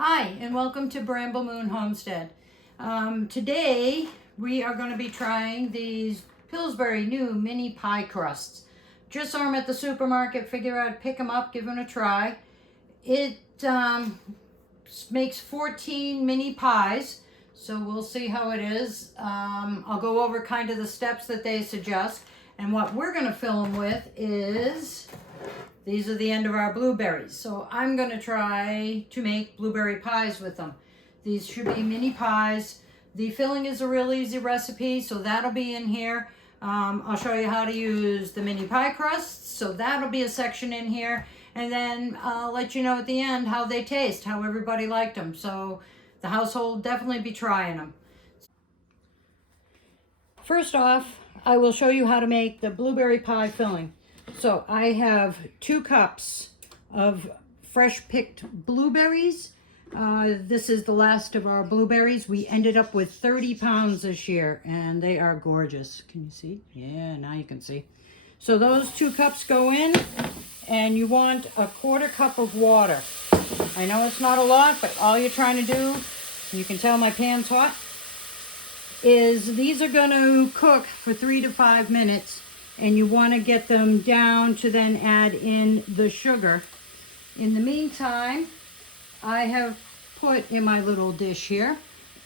Hi, and welcome to Bramble Moon Homestead. Today we are going to be trying these Pillsbury new mini pie crusts. Just saw them at the supermarket, figure out, pick them up, give them a try. It makes 14 mini pies, so we'll see how it is. I'll go over kind of the steps that they suggest, and what we're going to fill them with is... these are the end of our blueberries. So I'm going to try to make blueberry pies with them. These should be mini pies. The filling is a real easy recipe, so that'll be in here. I'll show you how to use the mini pie crusts, so that'll be a section in here. And then I'll let you know at the end how they taste, how everybody liked them. So the household definitely be trying them. First off, I will show you how to make the blueberry pie filling. So I have 2 cups of fresh picked blueberries. This is the last of our blueberries. We ended up with 30 pounds this year, and they are gorgeous. Can you see? Yeah, now you can see. So those 2 cups go in, and you want a 1/4 cup of water. I know it's not a lot, but all you're trying to do, and you can tell my pan's hot, is these are going to cook for 3 to 5 minutes. And you want to get them down to then add in the sugar. In the meantime, I have put in my little dish here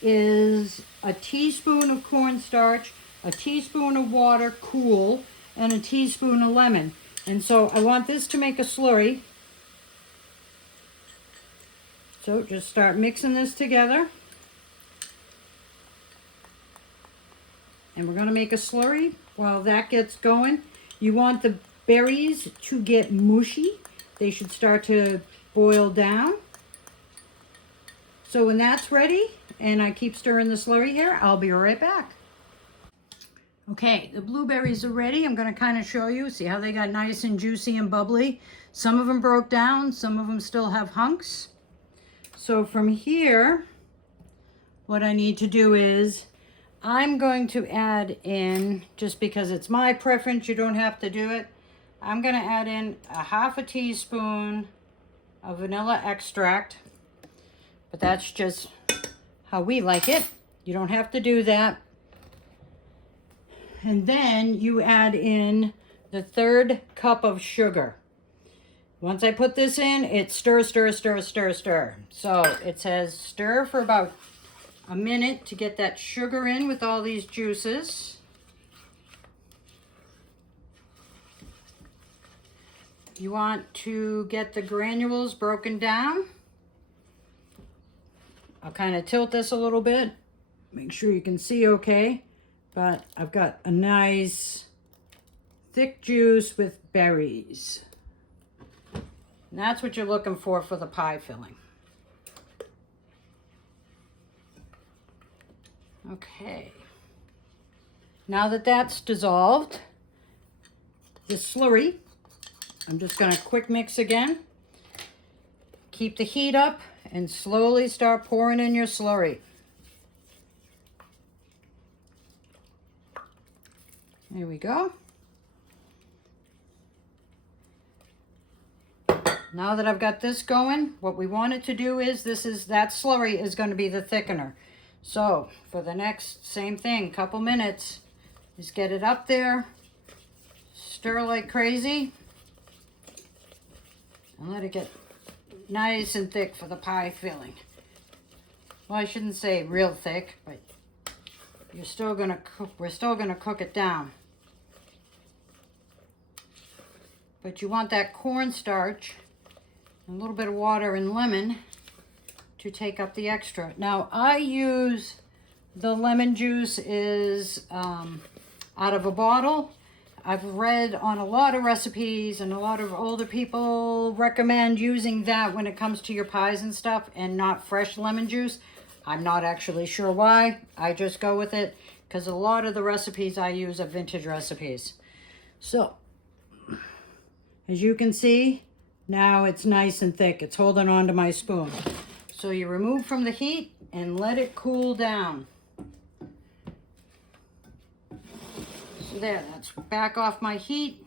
is a teaspoon of cornstarch, a teaspoon of water, cool, and a teaspoon of lemon. And so I want this to make a slurry. So just start mixing this together. And we're going to make a slurry. While that gets going, you want the berries to get mushy. They should start to boil down. So when that's ready, and I keep stirring the slurry here, I'll be right back. Okay, the blueberries are ready. I'm going to kind of show you. See how they got nice and juicy and bubbly? Some of them broke down. Some of them still have hunks. So from here, what I need to do is I'm going to add in, just because it's my preference, you don't have to do it, I'm going to add in a 1/2 teaspoon of vanilla extract, but that's just how we like it. You don't have to do that. And then you add in the 1/3 cup of sugar. Once I put this in, it's stir, stir, stir, stir, stir. So it says stir for about a minute to get that sugar in with all these juices. You want to get the granules broken down. I'll kind of tilt this a little bit, make sure you can see okay, but I've got a nice thick juice with berries. And that's what you're looking for the pie filling. Okay, now that that's dissolved, the slurry, I'm just going to quick mix again. Keep the heat up and slowly start pouring in your slurry. There we go. Now that I've got this going, what we want it to do is, that slurry is going to be the thickener. So for the next, same thing, couple minutes, just get it up there, stir like crazy, and let it get nice and thick for the pie filling. Well, I shouldn't say real thick, but we're still gonna cook it down. But you want that cornstarch, a little bit of water and lemon to take up the extra. Now I use the lemon juice is out of a bottle. I've read on a lot of recipes, and a lot of older people recommend using that when it comes to your pies and stuff, and not fresh lemon juice. I'm not actually sure why. I just go with it because a lot of the recipes I use are vintage recipes. So as you can see, now it's nice and thick. It's holding on to my spoon. So you remove from the heat and let it cool down. So there, that's back off my heat.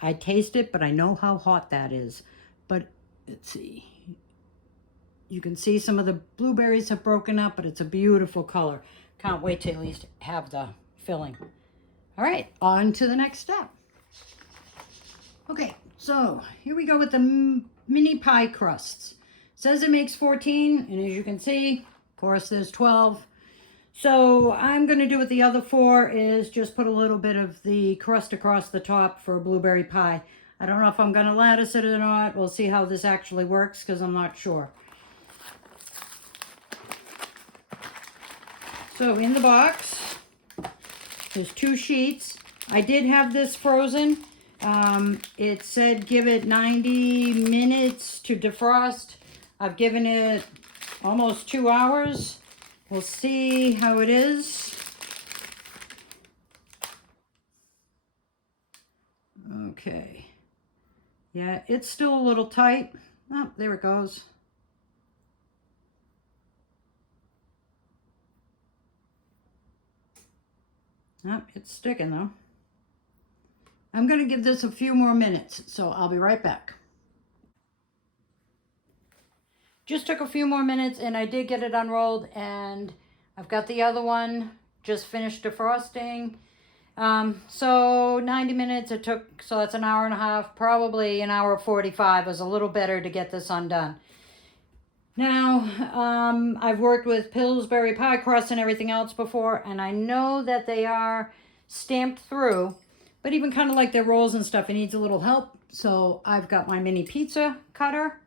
I taste it, but I know how hot that is. But let's see. You can see some of the blueberries have broken up, but it's a beautiful color. Can't wait to at least have the filling. All right, on to the next step. Okay, so here we go with the mini pie crusts. It says it makes 14, and as you can see, of course, there's 12. So I'm going to do with the other 4 is just put a little bit of the crust across the top for a blueberry pie. I don't know if I'm going to lattice it or not. We'll see how this actually works because I'm not sure. So in the box, there's 2 sheets. I did have this frozen. It said give it 90 minutes to defrost. I've given it almost 2 hours. We'll see how it is. Okay. Yeah, it's still a little tight. Oh, there it goes. Oh, it's sticking though. I'm going to give this a few more minutes, so I'll be right back. Just took a few more minutes and I did get it unrolled, and I've got the other one just finished defrosting. So 90 minutes it took, so that's an hour and a half, probably an hour 45 was a little better to get this undone. Now, I've worked with Pillsbury Pie Crust and everything else before, and I know that they are stamped through, but even kind of like their rolls and stuff, it needs a little help. So I've got my mini pizza cutter,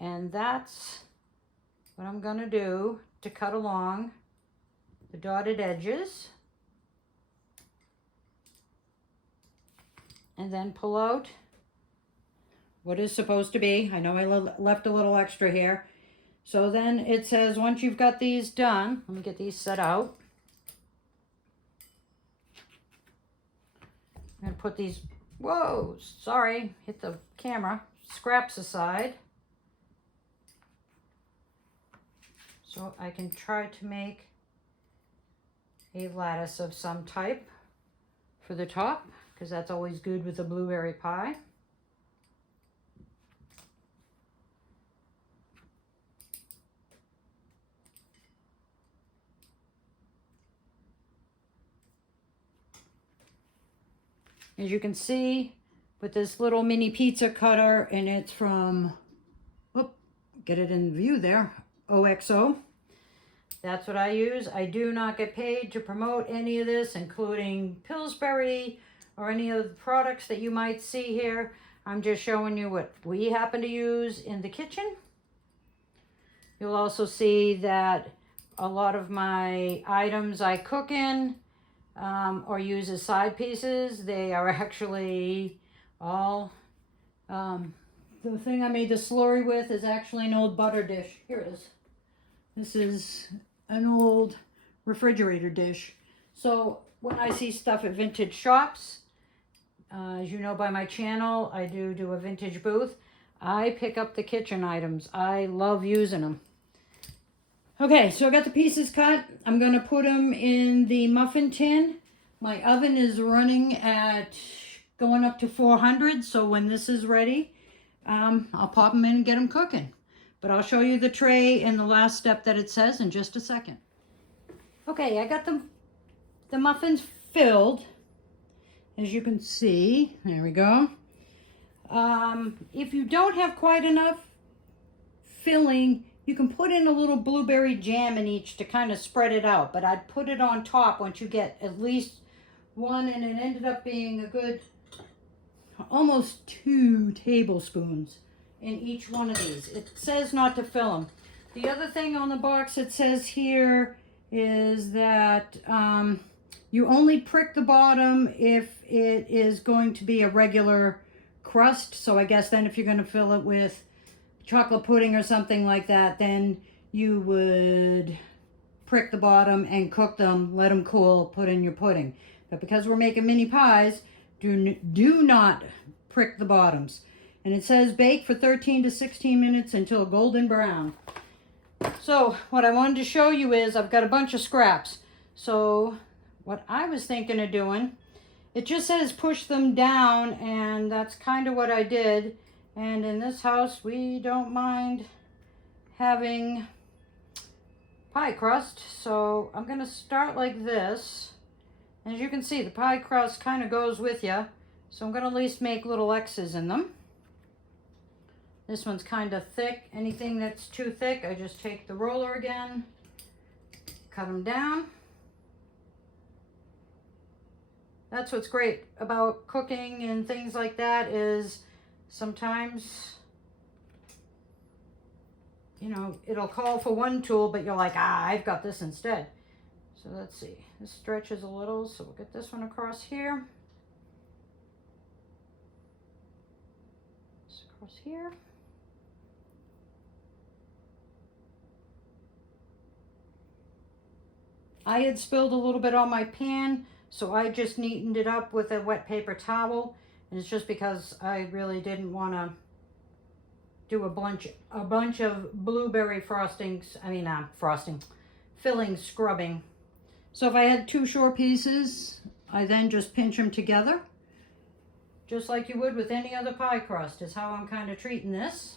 and that's what I'm going to do to cut along the dotted edges. And then pull out what is supposed to be. I know I left a little extra here. So then it says once you've got these done, let me get these set out. I'm going to put these, whoa, sorry, hit the camera, scraps aside. So I can try to make a lattice of some type for the top, because that's always good with a blueberry pie. As you can see, with this little mini pizza cutter, and it's from, whoop, get it in view there, OXO. That's what I use. I do not get paid to promote any of this, including Pillsbury or any of the products that you might see here. I'm just showing you what we happen to use in the kitchen. You'll also see that a lot of my items I cook in or use as side pieces, they are actually all, the thing I made the slurry with is actually an old butter dish. Here it is. This is an old refrigerator dish. So when I see stuff at vintage shops, as you know by my channel, I do a vintage booth. I pick up the kitchen items. I love using them. Okay, so I got the pieces cut. I'm going to put them in the muffin tin. My oven is running at going up to 400, so when this is ready, I'll pop them in and get them cooking. But I'll show you the tray and the last step that it says in just a second. Okay, I got the muffins filled. As you can see, there we go. If you don't have quite enough filling, you can put in a little blueberry jam in each to kind of spread it out. But I'd put it on top once you get at least one, and it ended up being a good almost 2 tablespoons in each one of these. It says not to fill them. The other thing on the box it says here is that you only prick the bottom if it is going to be a regular crust. So I guess then if you're going to fill it with chocolate pudding or something like that, then you would prick the bottom and cook them, let them cool, put in your pudding. But because we're making mini pies, do not prick the bottoms. And it says bake for 13 to 16 minutes until golden brown. So what I wanted to show you is I've got a bunch of scraps. So what I was thinking of doing, it just says push them down, and that's kind of what I did. And in this house, we don't mind having pie crust. So I'm going to start like this. As you can see, the pie crust kind of goes with you. So I'm going to at least make little X's in them. This one's kind of thick. Anything that's too thick, I just take the roller again, cut them down. That's what's great about cooking and things like that is sometimes, you know, it'll call for one tool, but you're like, I've got this instead. So let's see, this stretches a little, so we'll get this one across here. This across here. I had spilled a little bit on my pan, so I just neatened it up with a wet paper towel. And it's just because I really didn't want to do a bunch of blueberry filling scrubbing. So if I had 2 short pieces, I then just pinch them together, just like you would with any other pie crust is how I'm kind of treating this.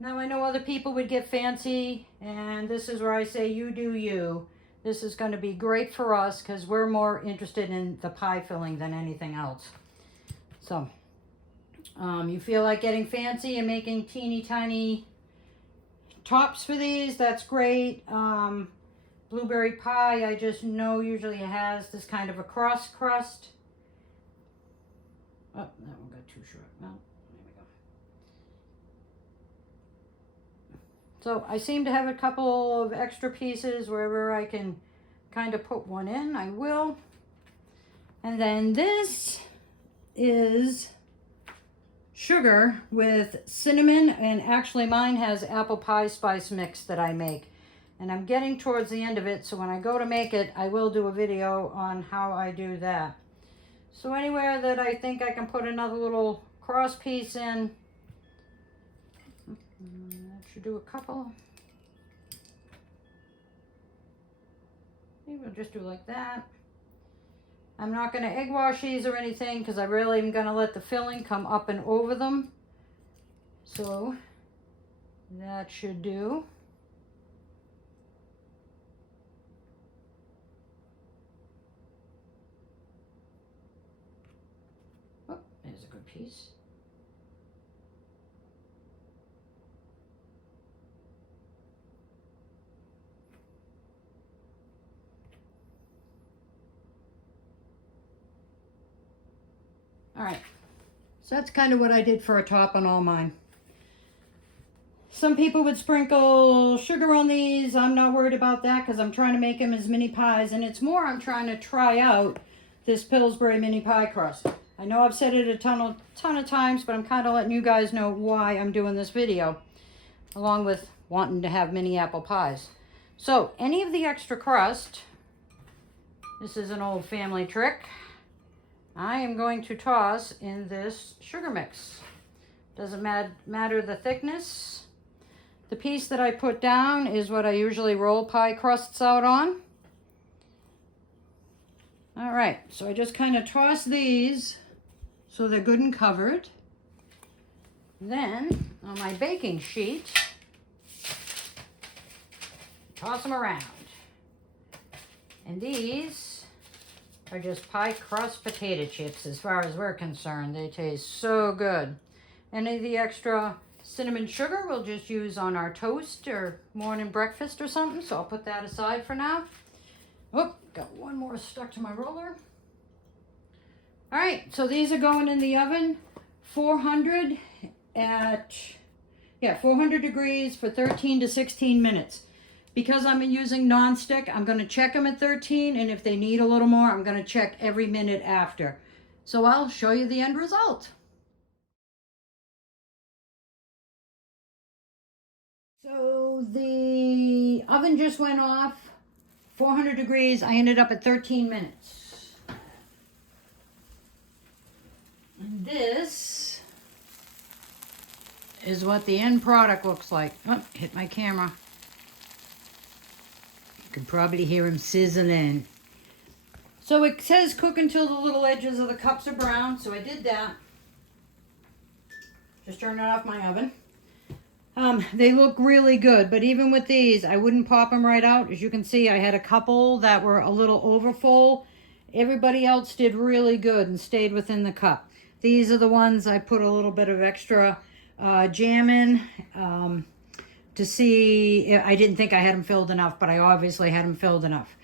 Now I know other people would get fancy, and this is where I say you do you. This is going to be great for us because we're more interested in the pie filling than anything else. So, you feel like getting fancy and making teeny tiny tops for these, that's great. Blueberry pie, I just know usually has this kind of a cross crust. Oh, that one got too short. Well, there we go. So I seem to have a couple of extra pieces wherever I can kind of put one in, I will. And then this is sugar with cinnamon, and actually mine has apple pie spice mix that I make. And I'm getting towards the end of it, so when I go to make it, I will do a video on how I do that. So anywhere that I think I can put another little cross piece in, that should do a couple. Maybe we'll just do like that. I'm not going to egg wash these or anything because I really am going to let the filling come up and over them. So that should do. Oh, there's a good piece. All right, so that's kind of what I did for a top on all mine. Some people would sprinkle sugar on these. I'm not worried about that because I'm trying to make them as mini pies, and it's more I'm trying to try out this Pillsbury Mini Pie Crust. I know I've said it a ton of times, but I'm kind of letting you guys know why I'm doing this video, along with wanting to have mini apple pies. So any of the extra crust, this is an old family trick, I am going to toss in this sugar mix. Doesn't matter the thickness. The piece that I put down is what I usually roll pie crusts out on. All right, so I just kind of toss these so they're good and covered. Then on my baking sheet, toss them around. And these are just pie crust potato chips as far as we're concerned. They taste so good. Any of the extra cinnamon sugar we'll just use on our toast or morning breakfast or something, so I'll put that aside for now. Oh, got one more stuck to my roller. All right, so these are going in the oven, 400 degrees for 13 to 16 minutes. Because I'm using non-stick, I'm going to check them at 13, and if they need a little more, I'm going to check every minute after. So I'll show you the end result. So the oven just went off, 400 degrees. I ended up at 13 minutes. This is what the end product looks like. Oh, hit my camera. You can probably hear him sizzling. So it says cook until the little edges of the cups are brown, so I did that. Just turned it off my oven. They look really good, but even with these, I wouldn't pop them right out. As you can see, I had a couple that were a little over full. Everybody else did really good and stayed within the cup. These are the ones I put a little bit of extra jam in to see. I didn't think I had them filled enough, but I obviously had them filled enough.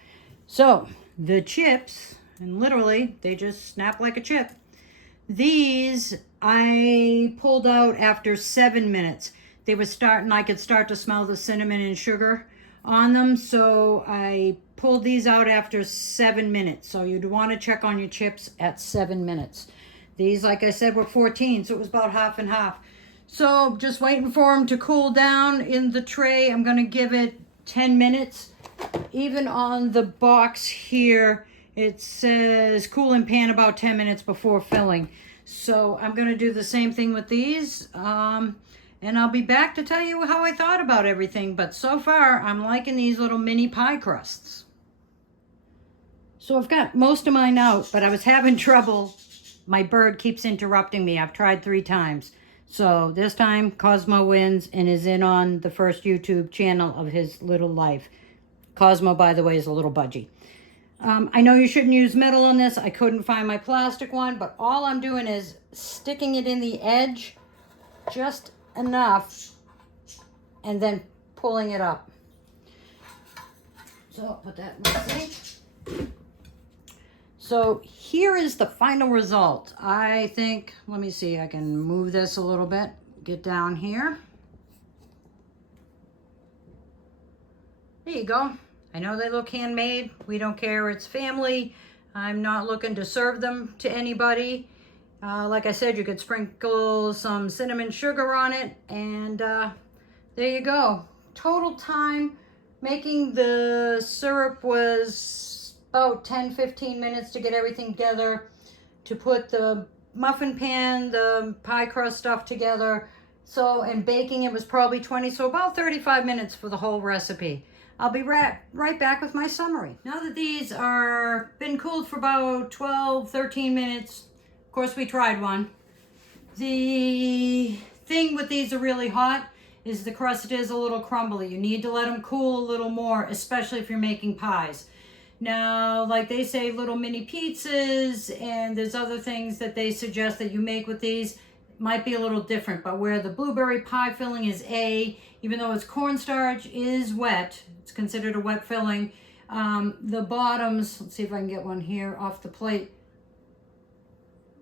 So the chips, and literally they just snap like a chip. These I pulled out after 7 minutes. They were starting, I could start to smell the cinnamon and sugar on them, so I pulled these out after 7 minutes. So you'd want to check on your chips at 7 minutes. These, like I said, were 14, so it was about half and half. So just waiting for them to cool down in the tray. I'm going to give it 10 minutes. Even on the box here, it says cool in pan about 10 minutes before filling. So I'm going to do the same thing with these. And I'll be back to tell you how I thought about everything. But so far, I'm liking these little mini pie crusts. So I've got most of mine out, but I was having trouble. My bird keeps interrupting me. I've tried 3 times. So this time, Cosmo wins and is in on the first YouTube channel of his little life. Cosmo, by the way, is a little budgie. I know you shouldn't use metal on this. I couldn't find my plastic one, but all I'm doing is sticking it in the edge just enough and then pulling it up. So I'll put that in my sink. So here is the final result. I think, let me see, I can move this a little bit, get down here. There you go. I know they look handmade. We don't care, it's family. I'm not looking to serve them to anybody. Like I said, you could sprinkle some cinnamon sugar on it, and there you go. Total time making the syrup was about 10-15 minutes to get everything together, to put the muffin pan, the pie crust stuff together. So, and baking it was probably 20, so about 35 minutes for the whole recipe. I'll be right back with my summary. Now that these are been cooled for about 12-13 minutes, of course we tried one. The thing with these are really hot is the crust is a little crumbly. You need to let them cool a little more, especially if you're making pies. Now, like they say, little mini pizzas, and there's other things that they suggest that you make with these might be a little different, but where the blueberry pie filling is even though it's cornstarch is wet, it's considered a wet filling. The bottoms, let's see if I can get one here off the plate.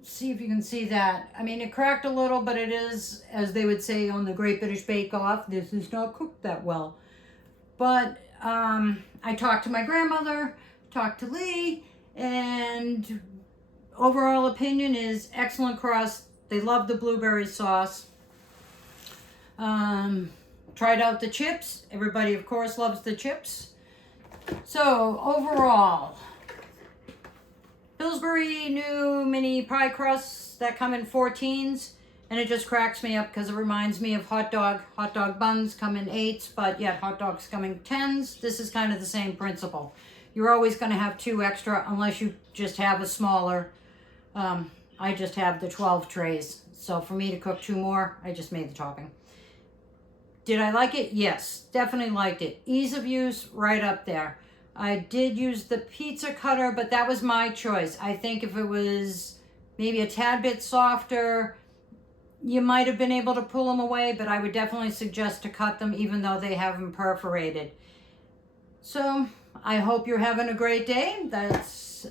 See if you can see that. I mean, it cracked a little, but it is, as they would say on the Great British Bake Off, this is not cooked that well. But I talked to my grandmother, talked to Lee, and overall opinion is excellent crust. They love the blueberry sauce. Tried out the chips. Everybody, of course, loves the chips. So, overall, Pillsbury new mini pie crusts that come in 14s. And it just cracks me up because it reminds me of hot dog. Hot dog buns come in 8s, but yet hot dogs come in 10s. This is kind of the same principle. You're always going to have 2 extra unless you just have a smaller. I just have the 12 trays. So for me to cook 2 more, I just made the topping. Did I like it? Yes, definitely liked it. Ease of use, right up there. I did use the pizza cutter, but that was my choice. I think if it was maybe a tad bit softer, you might have been able to pull them away, but I would definitely suggest to cut them even though they have them perforated. So I hope you're having a great day. That's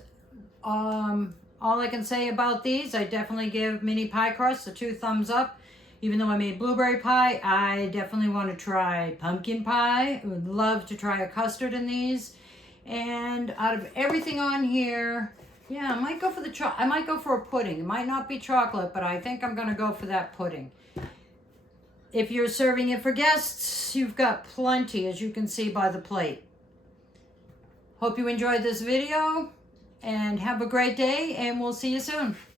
all I can say about these. I definitely give mini pie crust a 2 thumbs up. Even though I made blueberry pie, I definitely want to try pumpkin pie. I would love to try a custard in these. And out of everything on here, yeah, I might go for I might go for a pudding. It might not be chocolate, but I think I'm going to go for that pudding. If you're serving it for guests, you've got plenty, as you can see by the plate. Hope you enjoyed this video, and have a great day, and we'll see you soon.